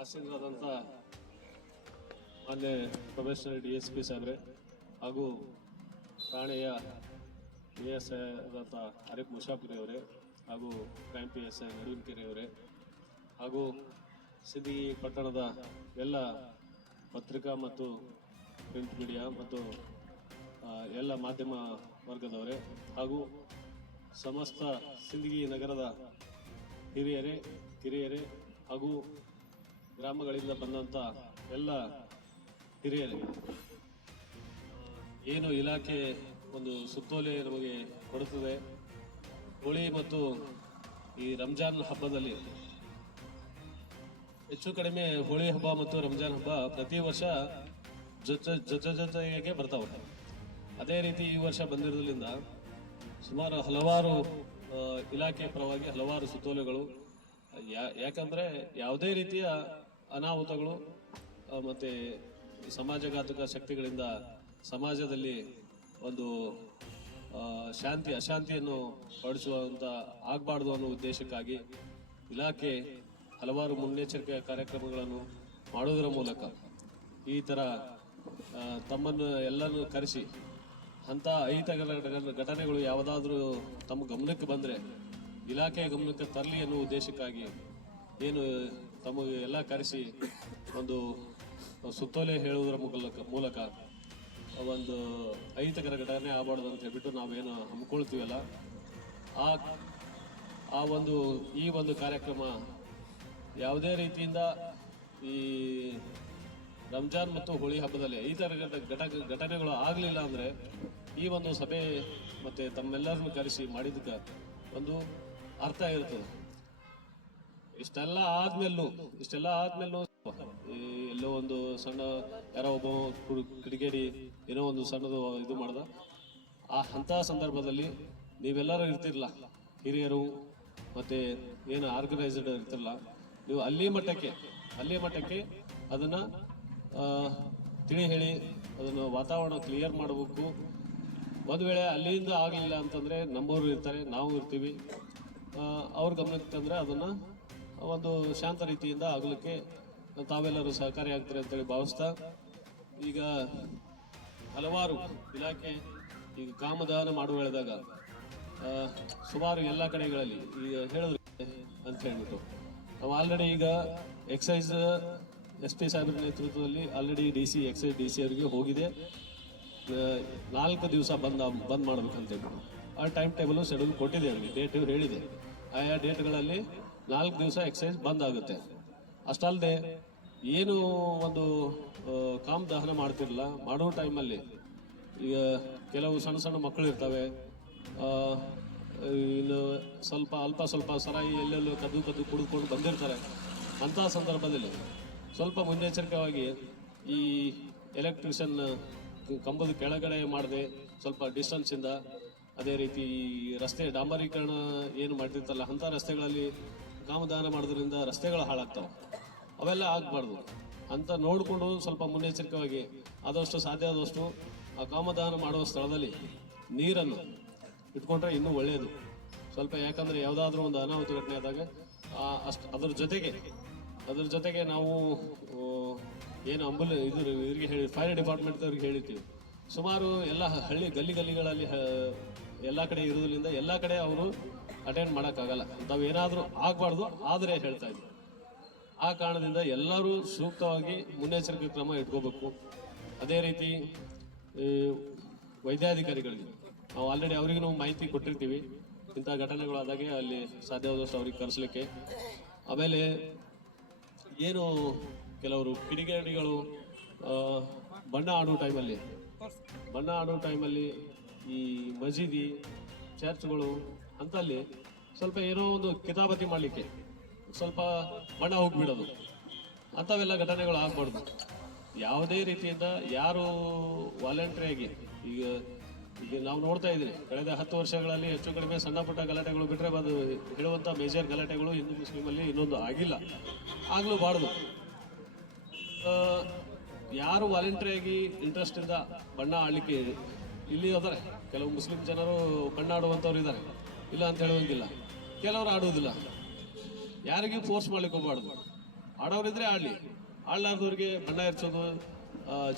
ಆಸೀನರಾದಂಥ ಮಾನ್ಯ professor DSP ಸಾಹೇಬ್ರೆ ಹಾಗೂ ಠಾಣೆಯ PSI ಆದಂಥ ಆರಿಫ್ ಮುಷಾಫಿರಿ ಅವರೇ ಹಾಗೂ ಕ್ರೈಮ್ PSI ನಡುವಿನಕೆರೆ ಅವರೇ ಹಾಗೂ ಸಿಂದಗಿ ಪಟ್ಟಣದ ಎಲ್ಲ ಪತ್ರಿಕಾ ಮತ್ತು ಪ್ರಿಂಟ್ ಮೀಡಿಯಾ ಮತ್ತು ಎಲ್ಲ ಮಾಧ್ಯಮ ವರ್ಗದವರೇ ಹಾಗೂ ಸಮಸ್ತ ಸಿಂದಗಿ ನಗರದ ಹಿರಿಯರೇ ಕಿರಿಯರೇ ಹಾಗೂ ಗ್ರಾಮಗಳಿಂದ ಬಂದಂಥ ಎಲ್ಲ ಹಿರಿಯರೇ, ಏನು ಇಲಾಖೆ ಒಂದು ಸುತ್ತೋಲೆ ನಮಗೆ ಕೊಡುತ್ತದೆ. ಹೋಳಿ ಮತ್ತು ಈ ರಂಜಾನ್ ಹಬ್ಬದಲ್ಲಿ ಹೆಚ್ಚು ಕಡಿಮೆ ಹೋಳಿ ಹಬ್ಬ ಮತ್ತು ರಂಜಾನ್ ಹಬ್ಬ ಪ್ರತಿ ವರ್ಷ ಜೊತೆಗೆ ಬರ್ತಾವೆ. ಅದೇ ರೀತಿ ಈ ವರ್ಷ ಬಂದಿರೋದ್ರಿಂದ ಸುಮಾರು ಹಲವಾರು ಇಲಾಖೆ ಪರವಾಗಿ ಹಲವಾರು ಸುತ್ತೋಲೆಗಳು, ಯಾಕಂದ್ರೆ ಯಾವುದೇ ರೀತಿಯ ಅನಾಹುತಗಳು ಮತ್ತೆ ಸಮಾಜಘಾತಕ ಶಕ್ತಿಗಳಿಂದ ಸಮಾಜದಲ್ಲಿ ಒಂದು ಶಾಂತಿ ಅಶಾಂತಿಯನ್ನು ಹೊರಡಿಸುವಂತ ಆಗಬಾರ್ದು ಅನ್ನೋ ಉದ್ದೇಶಕ್ಕಾಗಿ ಇಲಾಖೆ ಹಲವಾರು ಮುನ್ನೆಚ್ಚರಿಕೆ ಕಾರ್ಯಕ್ರಮಗಳನ್ನು ಮಾಡುವುದರ ಮೂಲಕ ಈ ತರ ತಮ್ಮನ್ನು ಎಲ್ಲರೂ ಕರೆಸಿ ಅಂತ ಅಹಿತಕರ ಘಟನೆಗಳು ಯಾವುದಾದ್ರೂ ತಮ್ಮ ಗಮನಕ್ಕೆ ಬಂದ್ರೆ ಇಲಾಖೆಯ ಗಮನಕ್ಕೆ ತರಲಿ ಅನ್ನುವ ಉದ್ದೇಶಕ್ಕಾಗಿ ಏನು ತಮಗೆ ಎಲ್ಲ ಕರೆಸಿ ಒಂದು ಸುತ್ತೋಲೆ ಹೇಳುವುದರ ಮೂಲಕ ಒಂದು ಅಹಿತಕರ ಘಟನೆ ಆಗಬಾರ್ದು ಅಂತ ಹೇಳ್ಬಿಟ್ಟು ನಾವೇನು ಹಮ್ಮಿಕೊಳ್ತೀವಲ್ಲ ಆ ಒಂದು ಈ ಒಂದು ಕಾರ್ಯಕ್ರಮ ಯಾವುದೇ ರೀತಿಯಿಂದ ಈ ರಂಜಾನ್ ಮತ್ತು ಹೋಳಿ ಹಬ್ಬದಲ್ಲಿ ಈ ತರ ಘಟನೆಗಳು ಆಗಲಿಲ್ಲ ಅಂದ್ರೆ ಈ ಒಂದು ಸಭೆ ಮತ್ತೆ ತಮ್ಮೆಲ್ಲರನ್ನು ಕರೆಸಿ ಮಾಡಿದಕ್ಕೆ ಒಂದು ಅರ್ಥ ಇರ್ತದೆ. ಇಷ್ಟೆಲ್ಲ ಆದ್ಮೇಲೂ ಎಲ್ಲೋ ಒಂದು ಸಣ್ಣ ಯಾರೋ ಒಬ್ಬ ಕಿಡಿಗೇಡಿ ಏನೋ ಒಂದು ಸಣ್ಣದು ಇದು ಮಾಡ್ದ, ಅಂತ ಸಂದರ್ಭದಲ್ಲಿ ನೀವೆಲ್ಲರೂ ಇರ್ತಿರ್ಲ, ಹಿರಿಯರು ಮತ್ತೆ ಏನು ಆರ್ಗನೈಸ್ಡ್ ಇರ್ತಿರಲ್ಲ, ನೀವು ಅಲ್ಲಿ ಮಟ್ಟಕ್ಕೆ ಅದನ್ನ ತಿಳಿ ಹೇಳಿ ಅದನ್ನು ವಾತಾವರಣ ಕ್ಲಿಯರ್ ಮಾಡಬೇಕು. ಒಂದು ವೇಳೆ ಅಲ್ಲಿಂದ ಆಗಲಿಲ್ಲ ಅಂತಂದ್ರೆ ನಮ್ಮವರು ಇರ್ತಾರೆ, ನಾವು ಇರ್ತೀವಿ, ಅವ್ರ ಗಮನಕ್ಕೆ ತಂದ್ರೆ ಅದನ್ನ ಒಂದು ಶಾಂತ ರೀತಿಯಿಂದ ಆಗಲಿಕ್ಕೆ ತಾವೆಲ್ಲರೂ ಸಹಕಾರಿ ಆಗ್ತಾರೆ ಅಂತೇಳಿ ಭಾವಿಸ್ತಾ, ಈಗ ಹಲವಾರು ಇಲಾಖೆ ಈಗ ಕಾಮದಾನ ಮಾಡುವ ಹೇಳಿದಾಗ ಸುಮಾರು ಎಲ್ಲ ಕಡೆಗಳಲ್ಲಿ ಈಗ ಹೇಳಿದ್ರು ಅಂತ ಹೇಳ್ಬಿಟ್ಟು ನಾವು ಆಲ್ರೆಡಿ ಈಗ ಎಕ್ಸೈಸ್ SP ಸಾಹೇಬರ ನೇತೃತ್ವದಲ್ಲಿ ಆಲ್ರೆಡಿ ಎಕ್ಸೈಸ್ DC ಅವರಿಗೆ ಹೋಗಿದೆ. 4 ದಿವಸ ಬಂದ್ ಮಾಡ್ಬೇಕಂತ ಹೇಳಿ ಆ ಟೈಮ್ ಟೇಬಲ್ ಶೆಡ್ಯೂಲ್ ಕೊಟ್ಟಿದೆ, ಅವರಿಗೆ ಡೇಟ್ ಹೇಳಿದೆ. ಆಯಾ ಡೇಟ್ಗಳಲ್ಲಿ 4 ದಿವಸ ಎಕ್ಸೈಸ್ ಬಂದ್ ಆಗುತ್ತೆ. ಅಷ್ಟಲ್ಲದೆ ಏನು ಒಂದು ಕಾಮ್ ದಹನ ಮಾಡ್ತಿರಲ್ಲ, ಮಾಡೋ ಟೈಮಲ್ಲಿ ಈಗ ಕೆಲವು ಸಣ್ಣ ಮಕ್ಕಳು ಇರ್ತವೆ, ಇನ್ನು ಅಲ್ಪ ಸ್ವಲ್ಪ ಸರಾಯಿ ಎಲ್ಲೆಲ್ಲೂ ಕದ್ದು ಕುಡಿದುಕೊಂಡು ಬಂದಿರ್ತಾರೆ. ಅಂತಹ ಸಂದರ್ಭದಲ್ಲಿ ಸ್ವಲ್ಪ ಮುನ್ನೆಚ್ಚರಿಕೆಯಾಗಿ ಈ ಎಲೆಕ್ಟ್ರಿಷಿಯನ್ ಕಂಬದ ಕೆಳಗಡೆ ಮಾಡದೆ ಸ್ವಲ್ಪ ಡಿಸ್ಟೆನ್ಸ್ ಇಂದ, ಅದೇ ರೀತಿ ರಸ್ತೆ ಡಾಂಬರೀಕರಣ ಏನು ಮಾಡಿರ್ತಾರಲ್ಲ ಅಂತ ರಸ್ತೆಗಳಲ್ಲಿ ಕಾಮದಾನ ಮಾಡೋದ್ರಿಂದ ರಸ್ತೆಗಳು ಹಾಳಾಗ್ತಾವೆ, ಅವೆಲ್ಲ ಆಗ್ಬಾರ್ದು ಅಂತ ನೋಡಿಕೊಂಡು ಸ್ವಲ್ಪ ಮುನ್ನೆಚ್ಚರಿಕೆಯಾಗಿ ಆದಷ್ಟು ಸಾಧ್ಯ ಆದಷ್ಟು ಆ ಕಾಮದಾನ ಮಾಡುವ ಸ್ಥಳದಲ್ಲಿ ನೀರನ್ನು ಇಟ್ಕೊಂಡ್ರೆ ಇನ್ನೂ ಒಳ್ಳೆಯದು ಸ್ವಲ್ಪ. ಯಾಕಂದ್ರೆ ಯಾವುದಾದ್ರೂ ಒಂದು ಅನಾಹುತ ಘಟನೆ ಆದಾಗ ಅದ್ರ ಜೊತೆಗೆ ನಾವು ಏನು ಇವ್ರಿಗೆ ಹೇಳಿ ಫೈರ್ ಡಿಪಾರ್ಟ್ಮೆಂಟ್ ಅವ್ರಿಗೆ ಹೇಳಿರ್ತೀವಿ. ಸುಮಾರು ಎಲ್ಲ ಹಳ್ಳಿ ಗಲ್ಲಿಗಳಲ್ಲಿ ಎಲ್ಲ ಕಡೆ ಇರೋದ್ರಿಂದ ಎಲ್ಲ ಕಡೆ ಅವರು ಅಟೆಂಡ್ ಮಾಡೋಕ್ಕಾಗಲ್ಲ, ತಾವೇನಾದ್ರೂ ಆಗ್ಬಾರ್ದು ಆದರೆ ಹೇಳ್ತಾ ಇದ್ವಿ. ಆ ಕಾರಣದಿಂದ ಎಲ್ಲರೂ ಸೂಕ್ತವಾಗಿ ಮುನ್ನೆಚ್ಚರಿಕೆ ಕ್ರಮ ಇಟ್ಕೋಬೇಕು. ಅದೇ ರೀತಿ ವೈದ್ಯಾಧಿಕಾರಿಗಳಿಗೆ ನಾವು ಆಲ್ರೆಡಿ ಅವರಿಗೆ ನಾವು ಮಾಹಿತಿ ಕೊಟ್ಟಿರ್ತೀವಿ, ಇಂಥ ಘಟನೆಗಳಾದಾಗೆ ಅಲ್ಲಿ ಸಾಧ್ಯವಾದಷ್ಟು ಅವ್ರಿಗೆ ಕರೆಸಲಿಕ್ಕೆ. ಆಮೇಲೆ ಏನು ಕೆಲವರು ಕಿಡಿಗೇಡಿಗಳು ಬಣ್ಣ ಆಡೋ ಟೈಮಲ್ಲಿ ಈ ಮಸೀದಿ ಚರ್ಚ್ಗಳು ಅಂತಲ್ಲಿ ಸ್ವಲ್ಪ ಏನೋ ಒಂದು ಕಿತಾಬತಿ ಮಾಡಲಿಕ್ಕೆ ಸ್ವಲ್ಪ ಬಣ್ಣ ಹೋಗ್ಬಿಡೋದು, ಅಂಥವೆಲ್ಲ ಘಟನೆಗಳು ಆಗ್ಬಾರ್ದು. ಯಾವುದೇ ರೀತಿಯಿಂದ ಯಾರು ವಾಲಂಟ್ರಿಯಾಗಿ ಈಗ ನಾವು ನೋಡ್ತಾ ಇದ್ದೀವಿ ಕಳೆದ 10 ವರ್ಷಗಳಲ್ಲಿ ಹೆಚ್ಚು ಕಡಿಮೆ ಸಣ್ಣ ಪುಟ್ಟ ಗಲಾಟೆಗಳು ಬಿಟ್ಟರೆ ಅದು ಹೇಳುವಂಥ ಮೇಜರ್ ಗಲಾಟೆಗಳು ಹಿಂದೂ ಮುಸ್ಲಿಮಲ್ಲಿ ಇನ್ನೊಂದು ಆಗಿಲ್ಲ, ಆಗಲೂ ಬಾರ್ದು. ಯಾರು ವಾಲಂಟ್ರಿಯಾಗಿ ಇಂಟ್ರೆಸ್ಟ್ ಇಂದ ಬಣ್ಣ ಆಡ್ಲಿಕ್ಕೆ ಇಲ್ಲಿ ಅದಾರೆ, ಕೆಲವು ಮುಸ್ಲಿಂ ಜನರು ಬಣ್ಣ ಆಡುವಂಥವ್ರು ಇದ್ದಾರೆ, ಇಲ್ಲ ಅಂತ ಹೇಳುವಂಗಿಲ್ಲ. ಕೆಲವರು ಆಡುವುದಿಲ್ಲ, ಯಾರಿಗೂ ಫೋರ್ಸ್ ಮಾಡ್ಲಿಕ್ಕೆ ಹೋಗ್ಬಾರ್ದು. ಆಡೋರಿದ್ರೆ ಆಡಲಿ, ಆಡ್ಲಾರ್ದವ್ರಿಗೆ ಬಣ್ಣ ಎರಚೋದು,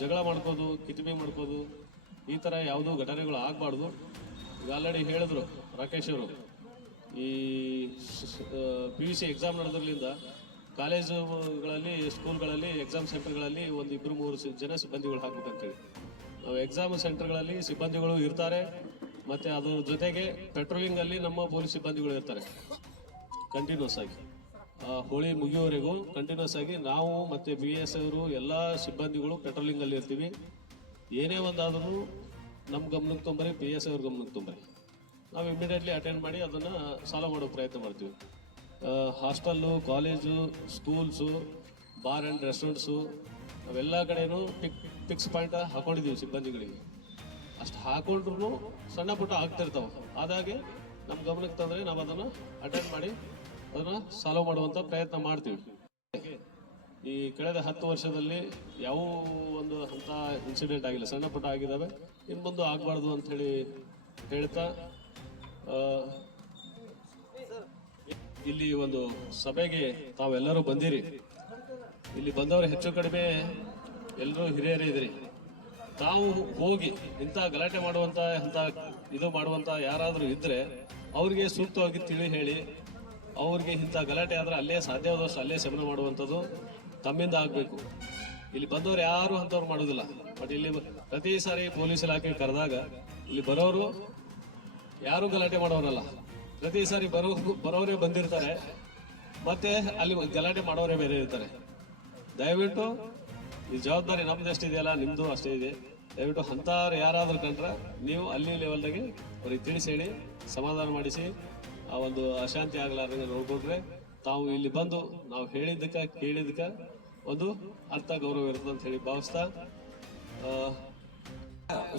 ಜಗಳ ಮಾಡ್ಕೋದು, ಕಿತ್ಮೆ ಮಾಡ್ಕೋದು, ಈ ಥರ ಯಾವುದೂ ಘಟನೆಗಳು ಆಗಬಾರ್ದು. ಈಗ ಆಲ್ರೆಡಿ ಹೇಳಿದ್ರು ರಾಕೇಶ್ ಅವರು, ಈ PUC ಎಕ್ಸಾಮ್ ನಡೆದ್ರಲಿಂದ ಕಾಲೇಜುಗಳಲ್ಲಿ, ಸ್ಕೂಲ್ಗಳಲ್ಲಿ, ಎಕ್ಸಾಮ್ ಸೆಂಟರ್ಗಳಲ್ಲಿ 1-2-3 ಜನ ಸಿಬ್ಬಂದಿಗಳು ಹಾಕ್ಬೇಕಂತೇಳಿ. ನಾವು ಎಕ್ಸಾಮ್ ಸೆಂಟರ್ಗಳಲ್ಲಿ ಸಿಬ್ಬಂದಿಗಳು ಇರ್ತಾರೆ, ಮತ್ತು ಅದ್ರ ಜೊತೆಗೆ ಪೆಟ್ರೋಲಿಂಗಲ್ಲಿ ನಮ್ಮ ಪೊಲೀಸ್ ಸಿಬ್ಬಂದಿಗಳು ಇರ್ತಾರೆ ಕಂಟಿನ್ಯೂಸ್ ಆಗಿ. ಹೋಳಿ ಮುಗಿಯುವವರೆಗೂ ಕಂಟಿನ್ಯೂಸ್ ಆಗಿ ನಾವು ಮತ್ತು BS ಅವರು ಎಲ್ಲ ಸಿಬ್ಬಂದಿಗಳು ಪೆಟ್ರೋಲಿಂಗಲ್ಲಿ ಇರ್ತೀವಿ. ಏನೇ ಒಂದಾದ್ರೂ ನಮ್ಮ ಗಮನಕ್ಕೆ ತೊಂಬರಿ, PS ಅವ್ರ ಗಮನಕ್ಕೆ ತೊಂಬರಿ, ನಾವು ಇಮಿಡಿಯೇಟ್ಲಿ ಅಟೆಂಡ್ ಮಾಡಿ ಅದನ್ನು ಸಾಲ್ವ್ ಮಾಡೋ ಪ್ರಯತ್ನ ಮಾಡ್ತೀವಿ. Hostel, college, schools, bar and restaurants, ಅವೆಲ್ಲ ಕಡೆಯೂ ಫಿಕ್ಸ್ ಪಾಯಿಂಟ್ ಹಾಕೊಂಡಿದ್ದೀವಿ ಸಿಬ್ಬಂದಿಗಳಿಗೆ. ಅಷ್ಟು ಹಾಕೊಂಡ್ರು ಸಣ್ಣ ಪುಟ್ಟ ಆಗ್ತಿರ್ತಾವೆ. ಆದಾಗೆ ನಮ್ಮ ಗಮನಕ್ಕೆ ತಂದರೆ ನಾವು ಅದನ್ನು ಅಟೆಂಡ್ ಮಾಡಿ ಅದನ್ನು ಸಾಲ್ವ್ ಮಾಡುವಂಥ ಪ್ರಯತ್ನ ಮಾಡ್ತೀವಿ. ಈ ಕಳೆದ 10 ವರ್ಷದಲ್ಲಿ ಯಾವ ಒಂದು ಅಂಥ ಇನ್ಸಿಡೆಂಟ್ ಆಗಿಲ್ಲ, ಸಣ್ಣ ಪುಟ್ಟ ಆಗಿದ್ದಾವೆ, ಇನ್ನು ಮುಂದೆ ಆಗಬಾರ್ದು ಅಂಥೇಳಿ ಹೇಳ್ತಾ, ಇಲ್ಲಿ ಒಂದು ಸಭೆಗೆ ತಾವೆಲ್ಲರೂ ಬಂದಿರಿ. ಇಲ್ಲಿ ಬಂದವರು ಹೆಚ್ಚು ಕಡಿಮೆ ಎಲ್ಲರೂ ಹಿರಿಯರೇ ಇದ್ರಿ. ತಾವು ಹೋಗಿ ಇಂಥ ಗಲಾಟೆ ಮಾಡುವಂಥ, ಇಂಥ ಇದು ಮಾಡುವಂಥ ಯಾರಾದರೂ ಇದ್ದರೆ ಅವ್ರಿಗೆ ಸೂಕ್ತವಾಗಿ ತಿಳಿ ಹೇಳಿ, ಅವ್ರಿಗೆ ಇಂಥ ಗಲಾಟೆ ಆದರೆ ಅಲ್ಲೇ ಸಾಧ್ಯವಾದಷ್ಟು ಅಲ್ಲೇ ಶಮನ ಮಾಡುವಂಥದ್ದು ತಮ್ಮಿಂದ ಆಗಬೇಕು. ಇಲ್ಲಿ ಬಂದವರು ಯಾರು ಅಂಥವ್ರು ಮಾಡೋದಿಲ್ಲ. ಬಟ್ ಇಲ್ಲಿ ಪ್ರತಿ ಸಾರಿ ಪೊಲೀಸ್ ಇಲಾಖೆ ಕರೆದಾಗ ಇಲ್ಲಿ ಬರೋರು ಯಾರು ಗಲಾಟೆ ಮಾಡೋರಲ್ಲ. ಪ್ರತಿ ಸಾರಿ ಬರೋರೇ ಬಂದಿರ್ತಾರೆ, ಮತ್ತೆ ಅಲ್ಲಿ ಗಲಾಟೆ ಮಾಡೋರೇ ಬೇರೆ ಇರ್ತಾರೆ. ದಯವಿಟ್ಟು ಈ ಜವಾಬ್ದಾರಿ ನಮ್ದು ಎಷ್ಟಿದೆಯಲ್ಲ, ನಿಮ್ಮದು ಅಷ್ಟೇ ಇದೆ. ದಯವಿಟ್ಟು ಅಂಥವ್ರು ಯಾರಾದರೂ ಕಂಡ್ರೆ ನೀವು ಅಲ್ಲಿ ಲೆವೆಲ್ದಾಗೆ ಅವ್ರಿಗೆ ತಿಳಿಸಿ ಹೇಳಿ ಸಮಾಧಾನ ಮಾಡಿಸಿ, ಆ ಒಂದು ಅಶಾಂತಿ ಆಗಲಾರ್ದಂಗೆ ನೋಡ್ಕೊಂಡ್ರೆ ತಾವು ಇಲ್ಲಿ ಬಂದು ನಾವು ಹೇಳಿದ್ದಕ್ಕೆ ಕೇಳಿದ್ದಕ್ಕೆ ಒಂದು ಅರ್ಥ ಗೌರವ ಇರ್ತದೆ ಅಂತ ಹೇಳಿ ಭಾವಿಸ್ತಾ,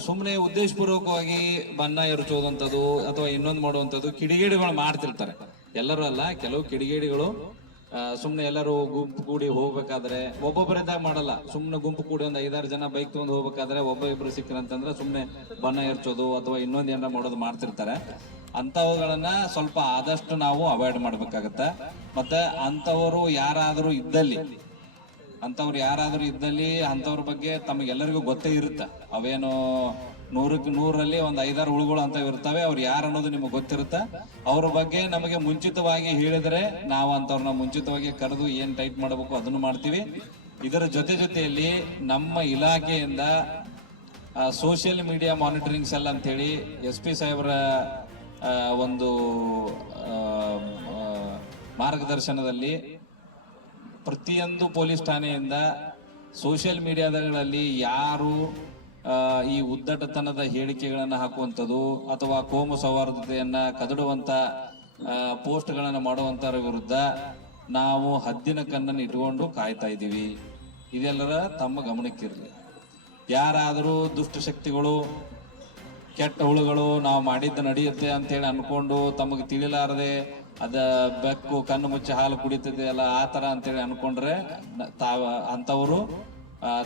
ಸುಮ್ಮನೆ ಉದ್ದೇಶಪೂರ್ವಕವಾಗಿ ಬಣ್ಣ ಎರಚೋದಂಥದ್ದು ಅಥವಾ ಇನ್ನೊಂದು ಮಾಡುವಂಥದ್ದು ಕಿಡಿಗೇಡಿಗಳು ಮಾಡ್ತಿರ್ತಾರೆ. ಎಲ್ಲರೂ ಅಲ್ಲ, ಕೆಲವು ಕಿಡಿಗೇಡಿಗಳು ಸುಮ್ಮನೆ ಎಲ್ಲರೂ ಗುಂಪು ಕೂಡಿ ಹೋಗ್ಬೇಕಾದ್ರೆ ಒಬ್ಬೊಬ್ಬರಿದ್ದಾಗ ಮಾಡಲ್ಲ. ಸುಮ್ಮನೆ ಗುಂಪು ಕೂಡಿ ಒಂದು 5-6 ಜನ ಬೈಕ್ ತಗೊಂಡು ಹೋಗ್ಬೇಕಾದ್ರೆ ಒಬ್ಬ-ಇಬ್ರು ಸಿಕ್ಕರಂತಂದ್ರೆ ಸುಮ್ಮನೆ ಬಣ್ಣ ಎರಚೋದು ಅಥವಾ ಇನ್ನೊಂದು ಏನಾರ ಮಾಡೋದು ಮಾಡ್ತಿರ್ತಾರೆ. ಅಂಥವುಗಳನ್ನ ಸ್ವಲ್ಪ ಆದಷ್ಟು ನಾವು ಅವಾಯ್ಡ್ ಮಾಡ್ಬೇಕಾಗತ್ತೆ. ಮತ್ತೆ ಅಂಥವ್ರು ಯಾರಾದರೂ ಇದ್ದಲ್ಲಿ ಅಂಥವ್ರ ಬಗ್ಗೆ ತಮಗೆಲ್ಲರಿಗೂ ಗೊತ್ತೇ ಇರುತ್ತೆ. ಅವೇನು 100ಕ್ಕೆ 100ರಲ್ಲಿ ಒಂದು 5-6 ಹುಳುಗಳು ಅಂತ ಇರ್ತವೆ. ಅವ್ರು ಯಾರು ಅನ್ನೋದು ನಿಮಗೆ ಗೊತ್ತಿರುತ್ತೆ. ಅವ್ರ ಬಗ್ಗೆ ನಮಗೆ ಮುಂಚಿತವಾಗಿ ಹೇಳಿದ್ರೆ ನಾವು ಅಂಥವ್ರನ್ನ ಮುಂಚಿತವಾಗಿ ಕರೆದು ಏನ್ ಟೈಟ್ ಮಾಡಬೇಕು ಅದನ್ನು ಮಾಡ್ತೀವಿ. ಇದರ ಜೊತೆಯಲ್ಲಿ ನಮ್ಮ ಇಲಾಖೆಯಿಂದ ಸೋಷಿಯಲ್ ಮೀಡಿಯಾ ಮಾನಿಟರಿಂಗ್ ಸೆಲ್ ಅಂತೇಳಿ SP ಸಾಹೇಬರ ಒಂದು ಮಾರ್ಗದರ್ಶನದಲ್ಲಿ ಪ್ರತಿಯೊಂದು ಪೊಲೀಸ್ ಠಾಣೆಯಿಂದ ಸೋಷಿಯಲ್ ಮೀಡಿಯಾದಲ್ಲಿ ಯಾರು ಈ ಉದ್ದಟತನದ ಹೇಳಿಕೆಗಳನ್ನು ಹಾಕುವಂಥದ್ದು ಅಥವಾ ಕೋಮು ಸೌಹಾರ್ದತೆಯನ್ನ ಕದಡುವಂತ ಪೋಸ್ಟ್ಗಳನ್ನು ಮಾಡುವಂತರ ವಿರುದ್ಧ ನಾವು ಹದ್ದಿನ ಕಣ್ಣನ್ನು ಇಟ್ಕೊಂಡು ಕಾಯ್ತಾ ಇದ್ದೀವಿ. ಇದೆಲ್ಲರ ತಮ್ಮ ಗಮನಕ್ಕಿರಲಿ. ಯಾರಾದರೂ ದುಷ್ಟಶಕ್ತಿಗಳು, ಕೆಟ್ಟ ಹುಳುಗಳು ನಾವು ಮಾಡಿದ್ದು ನಡೆಯುತ್ತೆ ಅಂತೇಳಿ ಅನ್ಕೊಂಡು ತಮಗೆ ತಿಳಿಲಾರದೆ ಅದ ಬೆಕ್ಕು ಕಣ್ಣು ಮುಚ್ಚಿ ಹಾಲು ಕುಡಿತದೆ ಅಲ್ಲ ಆ ತರ ಅಂತೇಳಿ ಅನ್ಕೊಂಡ್ರೆ ಅಂತವರು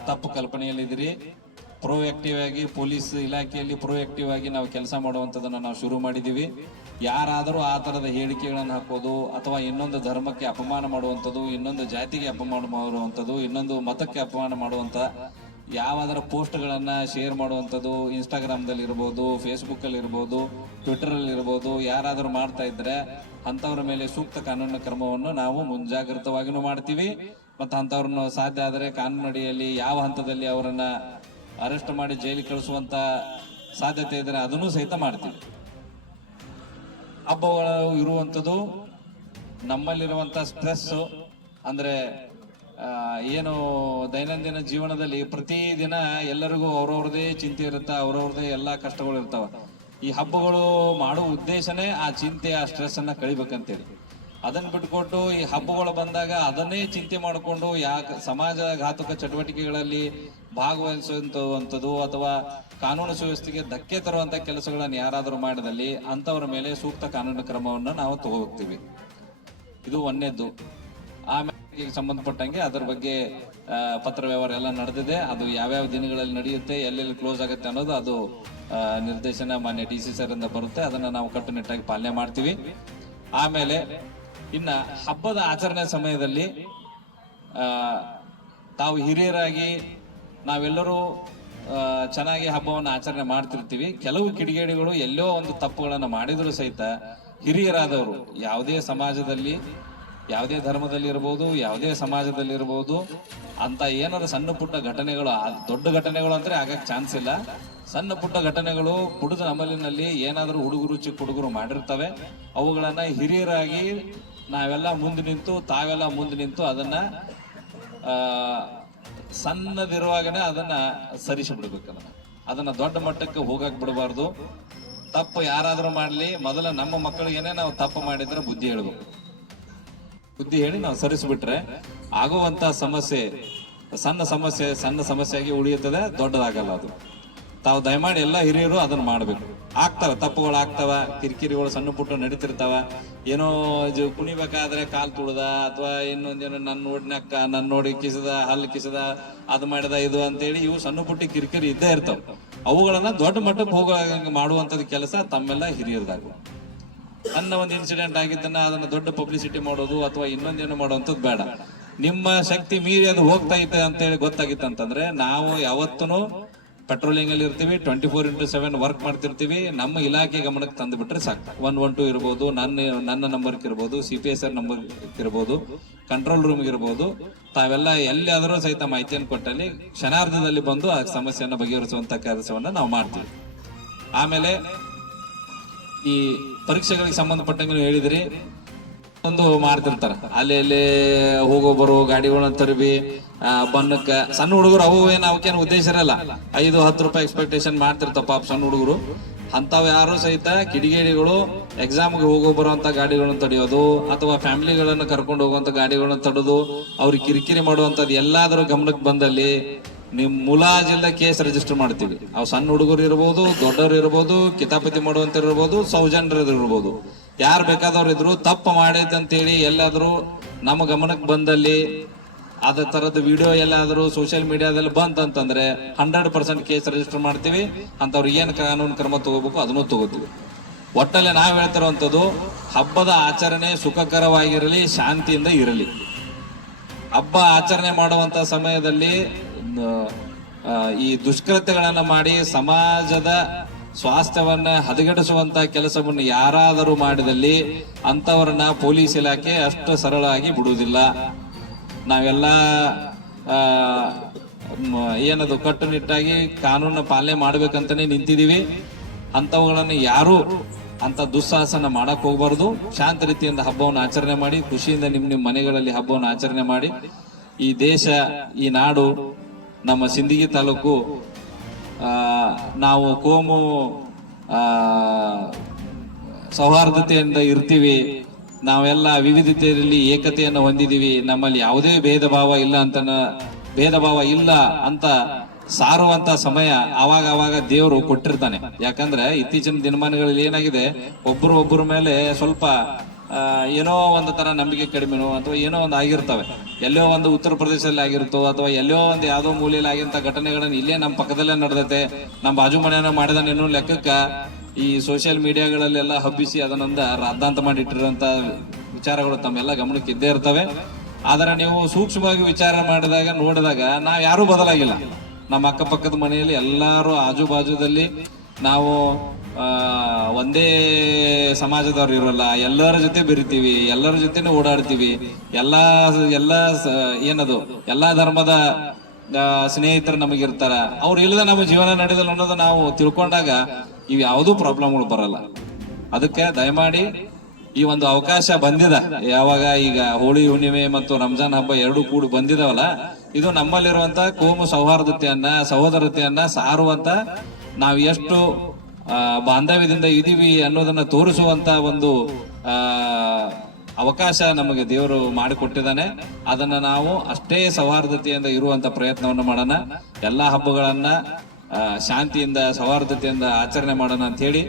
ತಪ್ಪು ಕಲ್ಪನೆಯಲ್ಲಿದ್ದೀರಿ. ಪ್ರೋಆಕ್ಟಿವ್ ಆಗಿ ಪೊಲೀಸ್ ಇಲಾಖೆಯಲ್ಲಿ ಪ್ರೋಆಕ್ಟಿವ್ ಆಗಿ ನಾವು ಕೆಲಸ ಮಾಡುವಂಥದ್ದನ್ನ ನಾವು ಶುರು ಮಾಡಿದ್ದೀವಿ. ಯಾರಾದರೂ ಆ ತರದ ಹೇಳಿಕೆಗಳನ್ನು ಹಾಕೋದು ಅಥವಾ ಇನ್ನೊಂದು ಧರ್ಮಕ್ಕೆ ಅಪಮಾನ ಮಾಡುವಂಥದ್ದು, ಇನ್ನೊಂದು ಜಾತಿಗೆ ಅಪಮಾನ ಮಾಡುವಂಥದ್ದು, ಇನ್ನೊಂದು ಮತಕ್ಕೆ ಅಪಮಾನ ಮಾಡುವಂತ ಯಾವಾದರ ಪೋಸ್ಟ್ಗಳನ್ನ ಶೇರ್ ಮಾಡುವಂಥದ್ದು ಇನ್ಸ್ಟಾಗ್ರಾಮ್ದಲ್ಲಿ ಇರ್ಬೋದು, ಫೇಸ್ಬುಕ್ ಅಲ್ಲಿ ಇರ್ಬೋದು, ಟ್ವಿಟರ್ ಅಲ್ಲಿ ಇರ್ಬೋದು, ಯಾರಾದರೂ ಮಾಡ್ತಾ ಇದ್ರೆ ಅಂತವ್ರ ಮೇಲೆ ಸೂಕ್ತ ಕಾನೂನು ಕ್ರಮವನ್ನು ನಾವು ಮುಂಜಾಗ್ರತವಾಗಿನೂ ಮಾಡ್ತೀವಿ. ಮತ್ತು ಅಂತವ್ರನ್ನ ಸಾಧ್ಯ ಆದರೆ ಕಾನೂನು ಅಡಿಯಲ್ಲಿ ಯಾವ ಹಂತದಲ್ಲಿ ಅವರನ್ನ ಅರೆಸ್ಟ್ ಮಾಡಿ ಜೈಲಿಗೆ ಕಳಿಸುವಂತ ಸಾಧ್ಯತೆ ಇದ್ರೆ ಅದನ್ನು ಸಹಿತ ಮಾಡ್ತೀವಿ. ಹಬ್ಬಗಳು ಇರುವಂಥದ್ದು ನಮ್ಮಲ್ಲಿರುವಂತ ಸ್ಟ್ರೆಸ್ ಅಂದ್ರೆ ಏನು ದೈನಂದಿನ ಜೀವನದಲ್ಲಿ ಪ್ರತಿದಿನ ಎಲ್ಲರಿಗೂ ಅವ್ರವ್ರದೇ ಚಿಂತೆ ಇರುತ್ತೆ, ಅವ್ರವ್ರದೇ ಎಲ್ಲಾ ಕಷ್ಟಗಳು ಇರ್ತಾವ. ಈ ಹಬ್ಬಗಳು ಮಾಡೋ ಉದ್ದೇಶನೇ ಆ ಚಿಂತೆ, ಆ ಸ್ಟ್ರೆಸ್ ಅನ್ನ ಕಳಿಬೇಕಂತೇಳಿ. ಅದನ್ನ ಬಿಟ್ಕೊಟ್ಟು ಈ ಹಬ್ಬಗಳು ಬಂದಾಗ ಅದನ್ನೇ ಚಿಂತೆ ಮಾಡಿಕೊಂಡು ಸಮಾಜ ಘಾತಕ ಚಟುವಟಿಕೆಗಳಲ್ಲಿ ಭಾಗವಹಿಸುವಂಥದ್ದು ಅಥವಾ ಕಾನೂನು ಸುವ್ಯವಸ್ಥೆಗೆ ಧಕ್ಕೆ ತರುವಂತ ಕೆಲಸಗಳನ್ನ ಯಾರಾದರೂ ಮಾಡಿದಲ್ಲಿ ಅಂತವ್ರ ಮೇಲೆ ಸೂಕ್ತ ಕಾನೂನು ಕ್ರಮವನ್ನು ನಾವು ತಗೋತೀವಿ. ಇದು ಒಂದನೇದ್ದು. ಆಮೇಲೆ ಸಂಬಂಧಪಟ್ಟಂಗೆ ಅದರ ಬಗ್ಗೆ ಪತ್ರ ವ್ಯವಹಾರ ಎಲ್ಲ ನಡೆದಿದೆ. ಅದು ಯಾವ್ಯಾವ ದಿನಗಳಲ್ಲಿ ನಡೆಯುತ್ತೆ, ಎಲ್ಲೆಲ್ಲಿ ಕ್ಲೋಸ್ ಆಗುತ್ತೆ ಅನ್ನೋದು ಅದು ನಿರ್ದೇಶನ ಮಾನ್ಯ DC ಸರ್ ಇಂದ ಬರುತ್ತೆ. ಅದನ್ನ ನಾವು ಕಟ್ಟುನಿಟ್ಟಾಗಿ ಪಾಲನೆ ಮಾಡ್ತೀವಿ. ಆಮೇಲೆ ಇನ್ನ ಹಬ್ಬದ ಆಚರಣೆ ಸಮಯದಲ್ಲಿ ತಾವು ಹಿರಿಯರಾಗಿ ನಾವೆಲ್ಲರೂ ಚೆನ್ನಾಗಿ ಹಬ್ಬವನ್ನು ಆಚರಣೆ ಮಾಡ್ತಿರ್ತೀವಿ. ಕೆಲವು ಕಿಡಿಗೇಡಿಗಳು ಎಲ್ಲೋ ಒಂದು ತಪ್ಪುಗಳನ್ನು ಮಾಡಿದ್ರು ಸಹಿತ ಹಿರಿಯರಾದವರು ಯಾವುದೇ ಸಮಾಜದಲ್ಲಿ, ಯಾವುದೇ ಧರ್ಮದಲ್ಲಿ ಇರ್ಬೋದು, ಯಾವುದೇ ಸಮಾಜದಲ್ಲಿ ಇರ್ಬೋದು, ಅಂತ ಏನಾದ್ರು ಸಣ್ಣ ಪುಟ್ಟ ಘಟನೆಗಳು, ದೊಡ್ಡ ಘಟನೆಗಳು ಅಂದ್ರೆ ಆಗಕ್ಕೆ ಚಾನ್ಸ್ ಇಲ್ಲ. ಸಣ್ಣ ಪುಟ್ಟ ಘಟನೆಗಳು ಕುಡಿದ ಅಮಲಿನಲ್ಲಿ ಏನಾದರೂ ಹುಡುಗರು, ಚಿಕ್ಕ ಹುಡುಗರು ಮಾಡಿರ್ತವೆ. ಅವುಗಳನ್ನ ಹಿರಿಯರಾಗಿ ನಾವೆಲ್ಲ ಮುಂದೆ ನಿಂತು, ತಾವೆಲ್ಲ ಮುಂದೆ ನಿಂತು ಅದನ್ನ ಸಣ್ಣದಿರುವಾಗನೇ ಅದನ್ನ ಸರಿಸಿಬಿಡ್ಬೇಕು. ಅದನ್ನ ದೊಡ್ಡ ಮಟ್ಟಕ್ಕೆ ಹೋಗಕ್ ಬಿಡಬಾರ್ದು. ತಪ್ಪು ಯಾರಾದ್ರೂ ಮಾಡ್ಲಿ, ಮೊದಲ ನಮ್ಮ ಮಕ್ಕಳಿಗೇನೆ ನಾವು ತಪ್ಪು ಮಾಡಿದ್ರೆ ಬುದ್ಧಿ ಹೇಳ್ಬೇಕು. ಬುದ್ಧಿ ಹೇಳಿ ನಾವು ಸರಿಸ್ಬಿಟ್ರೆ ಆಗುವಂತ ಸಮಸ್ಯೆ ಸಣ್ಣ ಸಮಸ್ಯೆಯಾಗಿ ಉಳಿಯುತ್ತದೆ, ದೊಡ್ಡದಾಗಲ್ಲ ಅದು. ತಾವು ದಯಮಾಡಿ ಎಲ್ಲ ಹಿರಿಯರು ಅದನ್ನ ಮಾಡ್ಬೇಕು. ಆಗ್ತಾವ ತಪ್ಪುಗಳು, ಆಗ್ತಾವ ಕಿರಿಕಿರಿಗಳು ಸಣ್ಣ ಪುಟ್ಟ ನಡೀತಿರ್ತಾವ. ಏನೋ ಕುಣಿಬೇಕಾದ್ರೆ ಕಾಲ್ ತುಳ್ದ ಅಥವಾ ಇನ್ನೊಂದೇನೋ ನನ್ನ ನೋಡಿ ಕಿಸದ, ಹಲ್ಲು ಕಿಸದ, ಅದು ಮಾಡಿದ, ಇದು ಅಂತೇಳಿ ಇವು ಸಣ್ಣ ಪುಟ್ಟ ಕಿರಿಕಿರಿ ಇದ್ದೇ ಇರ್ತಾವ. ಅವುಗಳನ್ನ ದೊಡ್ಡ ಮಟ್ಟಕ್ಕೆ ಹೋಗೋ ಮಾಡುವಂತದ್ ಕೆಲಸ ತಮ್ಮೆಲ್ಲ ಹಿರಿಯರ್ದಾಗ. ಸಣ್ಣ ಒಂದು ಇನ್ಸಿಡೆಂಟ್ ಆಗಿದ್ದನ್ನ ಅದನ್ನ ದೊಡ್ಡ ಪಬ್ಲಿಸಿಟಿ ಮಾಡೋದು ಅಥವಾ ಇನ್ನೊಂದೇನೋ ಮಾಡುವಂಥದ್ದು ಬೇಡ. ನಿಮ್ಮ ಶಕ್ತಿ ಮೀರಿ ಅದು ಹೋಗ್ತಾ ಇತ್ತೆ ಅಂತೇಳಿ ಗೊತ್ತಾಗಿತ್ತಂತಂದ್ರೆ ನಾವು ಯಾವತ್ತೂ ಪೆಟ್ರೋಲಿಂಗ್ ಅಲ್ಲಿ ಇರ್ತೀವಿ, 24/7 ವರ್ಕ್ ಮಾಡ್ತಿರ್ತೀವಿ. ನಮ್ಮ ಇಲಾಖೆ ಗಮನಕ್ಕೆ ತಂದು ಬಿಟ್ರೆ ಸಾಕು. 112 ಇರ್ಬೋದು, ನನ್ನ ನಂಬರ್ಗೆ ಇರ್ಬೋದು, CPSR ನಂಬರ್ ಇರ್ಬೋದು, ಕಂಟ್ರೋಲ್ ರೂಮ್ ಇರ್ಬೋದು. ತಾವೆಲ್ಲ ಎಲ್ಲಿಯಾದರೂ ಸಹಿತ ಮಾಹಿತಿಯನ್ನು ಕೊಟ್ಟಲ್ಲಿ ಕ್ಷಣಾರ್ಧದಲ್ಲಿ ಬಂದು ಆ ಸಮಸ್ಯೆಯನ್ನು ಬಗೆಹರಿಸುವಂತ ಕೆಲಸವನ್ನ ನಾವು ಮಾಡ್ತೀವಿ. ಆಮೇಲೆ ಈ ಪರೀಕ್ಷೆಗಳಿಗೆ ಸಂಬಂಧಪಟ್ಟಂಗೆ ಹೇಳಿದ್ರಿ, ಒಂದು ಮಾಡ್ತಿರ್ತಾರ ಅಲ್ಲಿ ಹೋಗೋ ಬರೋ ಗಾಡಿಗಳನ್ನ ತರಬಿ ಬನ್ನಕ್ಕ. ಸಣ್ಣ ಹುಡುಗರು ಅವು ಅವಕ್ಕೇನು ಉದ್ದೇಶ ಇರಲ್ಲ, 5-10 ರೂಪಾಯಿ ಎಕ್ಸ್ಪೆಕ್ಟೇಷನ್ ಮಾಡ್ತಿರ್ತಾವ ಪಾಪ ಸಣ್ಣ ಹುಡುಗರು. ಅಂತಾವ್ ಯಾರು ಸಹಿತ ಕಿಡಿಗೇಡಿಗಳು ಎಕ್ಸಾಮ್ಗೆ ಹೋಗೋ ಬರುವಂತ ಗಾಡಿಗಳನ್ನ ತಡೆಯೋದು ಅಥವಾ ಫ್ಯಾಮಿಲಿಗಳನ್ನ ಕರ್ಕೊಂಡು ಹೋಗುವಂತ ಗಾಡಿಗಳನ್ನ ತಡೆದು ಅವ್ರಿಗೆ ಕಿರಿಕಿರಿ ಮಾಡುವಂತದ್ದು ಎಲ್ಲಾದ್ರೂ ಗಮನಕ್ಕೆ ಬಂದಲ್ಲಿ ನಿಮ್ ಮುಲಾಜಿಲ್ಲ ಕೇಸ್ ರಿಜಿಸ್ಟರ್ ಮಾಡ್ತೀವಿ. ಅವ್ ಸಣ್ಣ ಹುಡುಗರು ಇರ್ಬೋದು, ದೊಡ್ಡವರು ಇರ್ಬೋದು, ಕಿತಾಪತಿ ಮಾಡುವಂತ ಇರ್ಬೋದು, ಸೌಜನ್ಯರು ಇರ್ಬೋದು, ಯಾರು ಬೇಕಾದವ್ರು ಇದ್ರು ತಪ್ಪು ಮಾಡಿದಂತೇಳಿ ಎಲ್ಲಾದ್ರೂ ನಮ್ಮ ಗಮನಕ್ಕೆ ಬಂದಲ್ಲಿ ಅದ ತರದ ವಿಡಿಯೋ ಎಲ್ಲಾದ್ರೂ ಸೋಷಿಯಲ್ ಮೀಡಿಯಾದಲ್ಲಿ ಬಂತಂತಂದ್ರೆ 100% ಕೇಸ್ ರಿಜಿಸ್ಟರ್ ಮಾಡ್ತೀವಿ. ಅಂತವ್ರಿಗೆ ಏನ್ ಕಾನೂನು ಕ್ರಮ ತಗೋಬೇಕು ಅದನ್ನು ತಗೋತೀವಿ. ಒಟ್ಟಲ್ಲಿ ನಾವ್ ಹೇಳ್ತಿರುವಂತದ್ದು, ಹಬ್ಬದ ಆಚರಣೆ ಸುಖಕರವಾಗಿರಲಿ, ಶಾಂತಿಯಿಂದ ಇರಲಿ. ಹಬ್ಬ ಆಚರಣೆ ಮಾಡುವಂತ ಸಮಯದಲ್ಲಿ ಈ ದುಷ್ಕೃತ್ಯಗಳನ್ನ ಮಾಡಿ ಸಮಾಜದ ಸ್ವಾಸ್ಥ್ಯವನ್ನ ಹದಗೆಡಿಸುವಂತ ಕೆಲಸವನ್ನು ಯಾರಾದರೂ ಮಾಡಿದಲ್ಲಿ ಅಂತವರನ್ನ ಪೊಲೀಸ್ ಇಲಾಖೆ ಅಷ್ಟು ಸರಳವಾಗಿ ಬಿಡುವುದಿಲ್ಲ. ನಾವೆಲ್ಲ ಏನದು ಕಟ್ಟುನಿಟ್ಟಾಗಿ ಕಾನೂನ ಪಾಲನೆ ಮಾಡ್ಬೇಕಂತಾನೆ ನಿಂತಿದೀವಿ. ಅಂತವುಗಳನ್ನು ಯಾರು ಅಂತ ದುಸ್ಸಾಹಸನ ಮಾಡಕ್ ಹೋಗ್ಬಾರ್ದು. ಶಾಂತ ರೀತಿಯಿಂದ ಹಬ್ಬವನ್ನು ಆಚರಣೆ ಮಾಡಿ, ಖುಷಿಯಿಂದ ನಿಮ್ಮ ಮನೆಗಳಲ್ಲಿ ಹಬ್ಬವನ್ನು ಆಚರಣೆ ಮಾಡಿ. ಈ ದೇಶ, ಈ ನಾಡು, ನಮ್ಮ ಸಿಂದಗಿ ತಾಲೂಕು, ನಾವು ಕೋಮು ಸೌಹಾರ್ದತೆಯಿಂದ ಇರ್ತೀವಿ. ನಾವೆಲ್ಲ ವಿವಿಧತೆಯಲ್ಲಿ ಏಕತೆಯನ್ನು ಹೊಂದಿದೀವಿ. ನಮ್ಮಲ್ಲಿ ಯಾವುದೇ ಭೇದ ಭಾವ ಇಲ್ಲ ಅಂತ ಸಾರುವಂತ ಸಮಯ ಅವಾಗ ದೇವರು ಕೊಟ್ಟಿರ್ತಾನೆ. ಯಾಕಂದ್ರೆ ಇತ್ತೀಚಿನ ದಿನಮಾನಗಳಲ್ಲಿ ಏನಾಗಿದೆ, ಒಬ್ಬರ ಮೇಲೆ ಸ್ವಲ್ಪ ಏನೋ ಒಂದು ತರ ನಂಬಿಕೆ ಕಡಿಮೆನೋ ಅಥವಾ ಏನೋ ಒಂದು ಆಗಿರ್ತವೆ. ಎಲ್ಲೋ ಒಂದು ಉತ್ತರ ಪ್ರದೇಶದಲ್ಲಿ ಆಗಿರುತ್ತೋ ಅಥವಾ ಎಲ್ಲೋ ಒಂದು ಯಾವ್ದೋ ಮೂಲೆಯಲ್ಲಿ ಆಗಿರಂತ ಘಟನೆಗಳನ್ನ ಇಲ್ಲೇ ನಮ್ಮ ಪಕ್ಕದಲ್ಲೇ ನಡೆದೈತೆ, ನಮ್ಮ ಬಾಜು ಮನೆಯನ್ನ ಮಾಡಿದಾನೆ ಅನ್ನೋ ಲೆಕ್ಕಕ್ಕ ಈ ಸೋಷಿಯಲ್ ಮೀಡಿಯಾಗಳಲ್ಲೆಲ್ಲ ಹಬ್ಬಿಸಿ ಅದನ್ನೊಂದ ರಾದ್ದಾಂತ ಮಾಡಿಟ್ಟಿರುವಂತ ವಿಚಾರಗಳು ತಮ್ಮೆಲ್ಲ ಗಮನಕ್ಕೆ ಇದ್ದೇ ಇರ್ತವೆ. ಆದ್ರೆ ನೀವು ಸೂಕ್ಷ್ಮವಾಗಿ ವಿಚಾರ ನೋಡಿದಾಗ ನಾವ್ ಯಾರೂ ಬದಲಾಗಿಲ್ಲ. ನಮ್ಮ ಅಕ್ಕಪಕ್ಕದ ಮನೆಯಲ್ಲಿ ಎಲ್ಲಾರು ಆಜು ಬಾಜುದಲ್ಲಿ ನಾವು ಒಂದೇ ಸಮಾಜದವ್ರು ಇರೋಲ್ಲ, ಎಲ್ಲರ ಜೊತೆ ಬೆರಿತೀವಿ, ಎಲ್ಲರ ಜೊತೆನೂ ಓಡಾಡ್ತೀವಿ. ಎಲ್ಲಾ ಧರ್ಮದ ಸ್ನೇಹಿತರು ನಮಗಿರ್ತಾರ. ಅವ್ರು ಇಲ್ಲದ ನಮ್ಮ ಜೀವನ ನಡೆದಲ್ಲ ಅನ್ನೋದು ನಾವು ತಿಳ್ಕೊಂಡಾಗ ಇವ್ ಯಾವುದೂ ಪ್ರಾಬ್ಲಮ್ಗಳು ಬರಲ್ಲ. ಅದಕ್ಕೆ ದಯಮಾಡಿ ಈ ಒಂದು ಅವಕಾಶ ಬಂದಿದ, ಯಾವಾಗ ಈಗ ಹೋಳಿ ಹುಣ್ಣಿಮೆ ಮತ್ತು ರಂಜಾನ್ ಹಬ್ಬ ಎರಡು ಕೂಡಿ ಬಂದಿದಾವಲ್ಲ, ಇದು ನಮ್ಮಲ್ಲಿರುವಂತ ಕೋಮು ಸೌಹಾರ್ದತೆಯನ್ನ, ಸಹೋದರತೆಯನ್ನ ಸಾರುವಂತ, ನಾವು ಎಷ್ಟು ಬಾಂಧವ್ಯದಿಂದ ಇದೀವಿ ಅನ್ನೋದನ್ನ ತೋರಿಸುವಂತ ಒಂದು ಅವಕಾಶ ನಮಗೆ ದೇವರು ಮಾಡಿಕೊಟ್ಟಿದ್ದಾನೆ. ಅದನ್ನ ನಾವು ಅಷ್ಟೇ ಸೌಹಾರ್ದತೆಯಿಂದ ಇರುವಂತ ಪ್ರಯತ್ನವನ್ನು ಮಾಡೋಣ. ಎಲ್ಲಾ ಹಬ್ಬಗಳನ್ನ ಶಾಂತಿಯಿಂದ, ಸೌಹಾರ್ದತೆಯಿಂದ ಆಚರಣೆ ಮಾಡೋಣ ಅಂತ ಹೇಳಿ